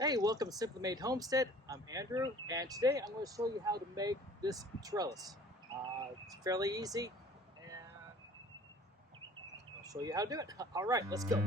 Hey, welcome to Simply Made Homestead. I'm Andrew, and today I'm going to show you how to make this trellis. It's fairly easy, and I'll show you how to do it. All right, let's go.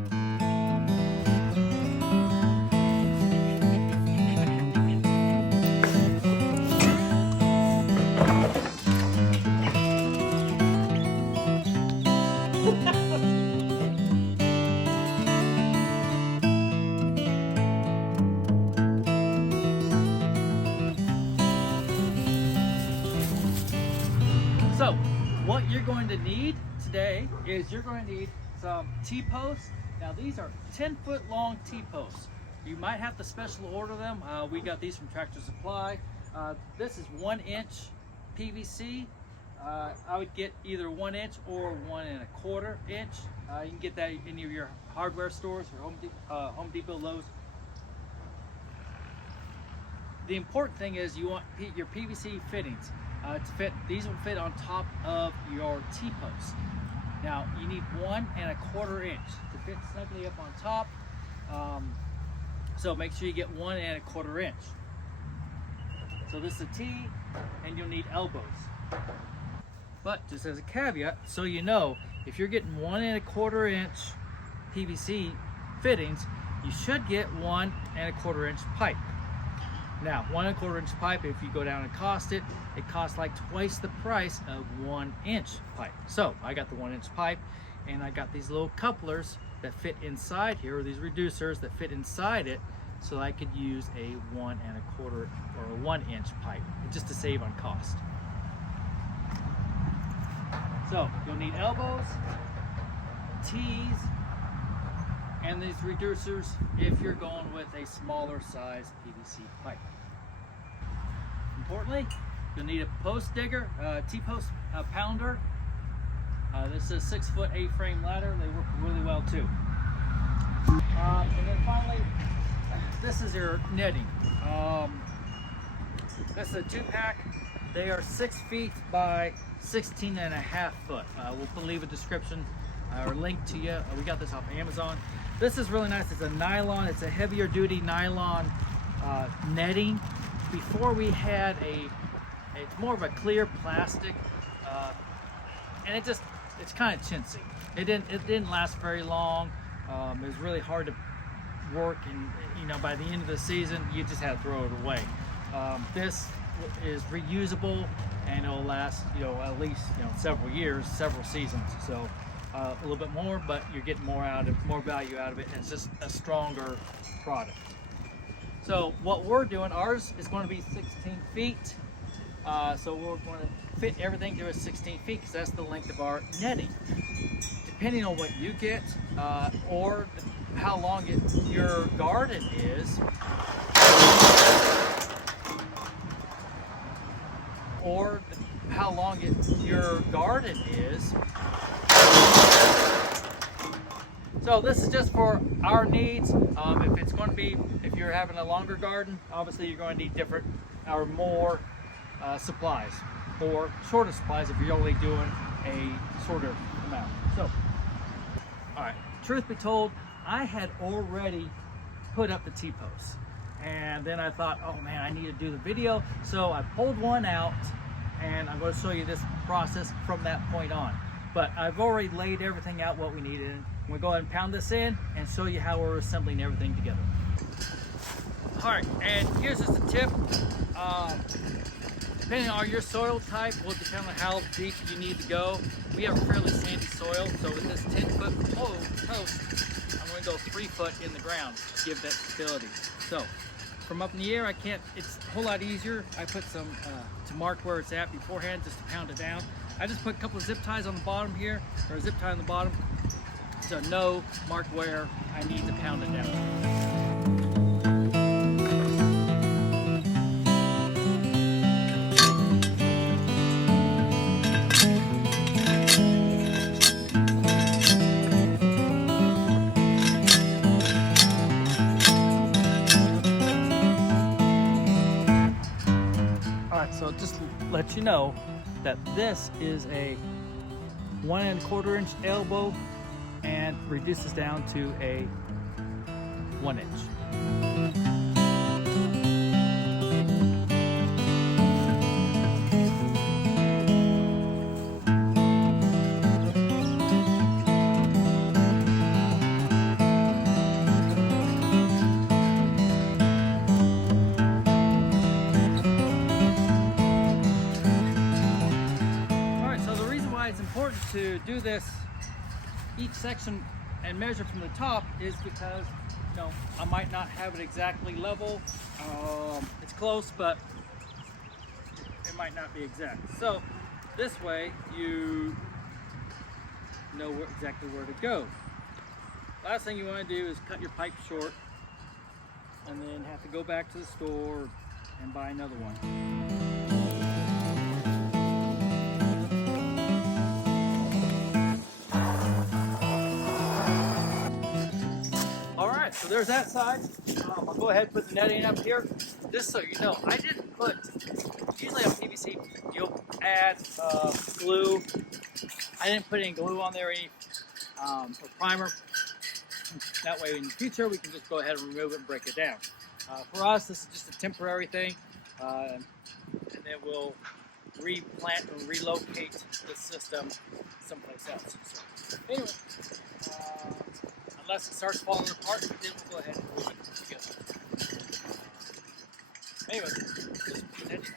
So, what you're going to need today is you're going to need some T-posts. Now, these are 10-foot long T-posts. You might have to special order them. We got these from Tractor Supply. This is 1-inch PVC. I would get either 1 inch or 1 1/4 inch. You can get that in any of your hardware stores or Home Depot, Lowe's. The important thing is you want your PVC fittings to fit. These will fit on top of your T-posts. Now you need 1 1/4 inch to fit snugly up on top. So make sure you get 1 1/4 inch. So this is a T, and you'll need elbows. But just as a caveat, so you know, if you're getting 1 1/4 inch PVC fittings, you should get 1 1/4 inch pipe. Now, 1 1/4 inch pipe, if you go down and cost it, it costs like twice the price of 1 inch pipe. So I got the 1 inch pipe, and I got these little couplers that fit inside here, or these reducers that fit inside it, so I could use a 1 1/4 or a 1 inch pipe, just to save on cost. So you'll need elbows, T's, and these reducers if you're going with a smaller size PVC pipe. Importantly, you'll need a post digger, T-post pounder. This is a 6-foot A-frame ladder. They work really well too. And then finally, this is your netting. This is a 2-pack. They are 6 feet by 16.5 foot. We'll leave a description or link to you. We got this off Amazon. This is really nice. It's a nylon. It's a heavier duty nylon netting. Before we had it's more of a clear plastic, and it's kind of chintzy. It didn't last very long. It was really hard to work, and by the end of the season, you just had to throw it away. This is reusable, and it'll last at least several years, several seasons. So a little bit more, but you're getting more value out of it, and it's just a stronger product. So what we're doing, ours is going to be 16 feet. So we're going to fit everything to a 16 feet because that's the length of our netting. Depending on what you get, or how long your garden is, So this is just for our needs. If you're having a longer garden, obviously you're going to need different or more supplies, or shorter supplies if you're only doing a shorter amount. So, all right, truth be told, I had already put up the T-posts, and then I thought, oh man, I need to do the video. So I pulled one out, and I'm going to show you this process from that point on. But I've already laid everything out what we needed. I'm going to go ahead and pound this in and show you how we're assembling everything together. All right, and here's just a tip. Depending on your soil type will depend on how deep you need to go. We have a fairly sandy soil, so with this 10-foot post, I'm going to go 3 foot in the ground to give that stability. So from up in the air, it's a whole lot easier. I put some to mark where it's at beforehand, just to pound it down. I just put a couple of zip ties on the bottom here, or a zip tie on the bottom, so know, mark where I need to pound it down. So just let you know that this is a 1 1/4 inch elbow and reduces down to a 1 inch. to do this, each section and measure from the top is because, you know, I might not have it exactly level. It's close, but it might not be exact. So this way you know exactly where to go. Last thing you want to do is cut your pipe short and then have to go back to the store and buy another one. All right, so there's that side. I'll go ahead and put the netting up here. Just so you know, I didn't put, usually on PVC you'll add glue. I didn't put any glue on there, any or primer. That way in the future we can just go ahead and remove it and break it down. For us, this is just a temporary thing, and then we'll replant and relocate the system someplace else. So anyway, unless it starts falling apart, then we'll go ahead and move it together. Anyway, just continue.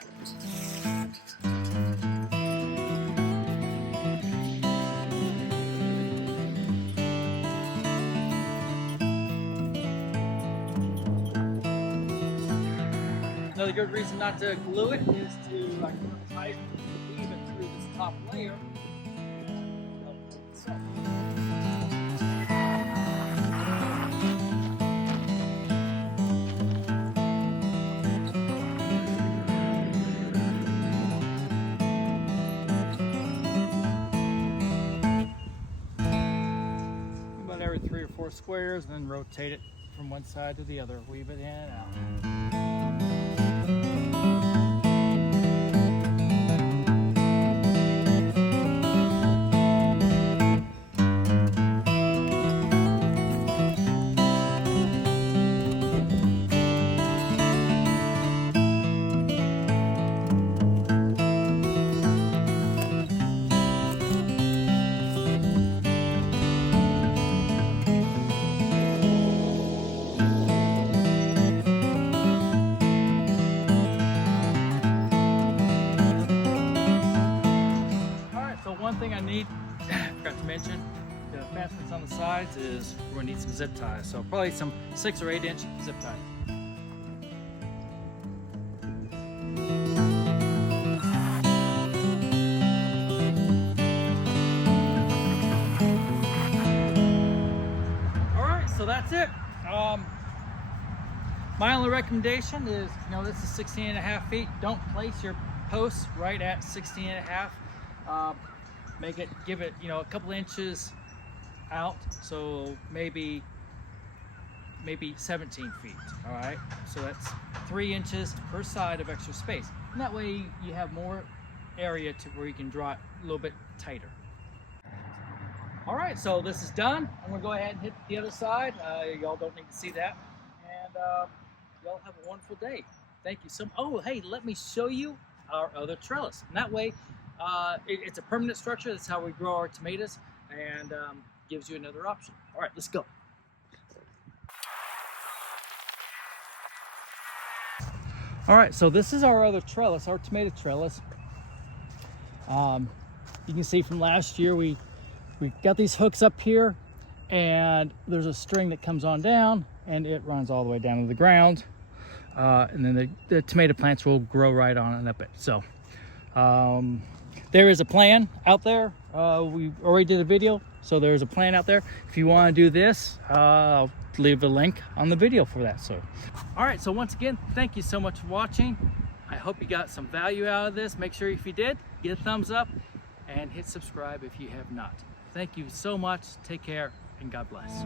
Another good reason not to glue it is to like pipe weave it through this top layer. About every 3 or 4 squares, and then rotate it from one side to the other. Weave it in and out. One thing I need, forgot to mention, the fasteners on the sides is we're going to need some zip ties. So probably some 6 or 8 inch zip ties. All right, so that's it. My only recommendation is, you know, this is 16.5 feet. Don't place your posts right at 16.5. Make it, give it, you know, a couple inches out, so maybe 17 feet. All right, so that's 3 inches per side of extra space, and that way you have more area to where you can draw it a little bit tighter. All right, so this is done. I'm gonna go ahead and hit the other side. Y'all don't need to see that, and y'all have a wonderful day. Thank you so much. Oh, hey, let me show you our other trellis, and that way it's a permanent structure. That's how we grow our tomatoes, and gives you another option. All right, let's go. All right, so this is our other trellis, our tomato trellis. You can see from last year we got these hooks up here, and there's a string that comes on down, and it runs all the way down to the ground, and then the tomato plants will grow right on and up it. So there is a plan out there. We already did a video, so there's a plan out there. If you want to do this, I'll leave a link on the video for that. So, all right, so once again, thank you so much for watching. I hope you got some value out of this. Make sure if you did, get a thumbs up and hit subscribe if you have not. Thank you so much. Take care and God bless.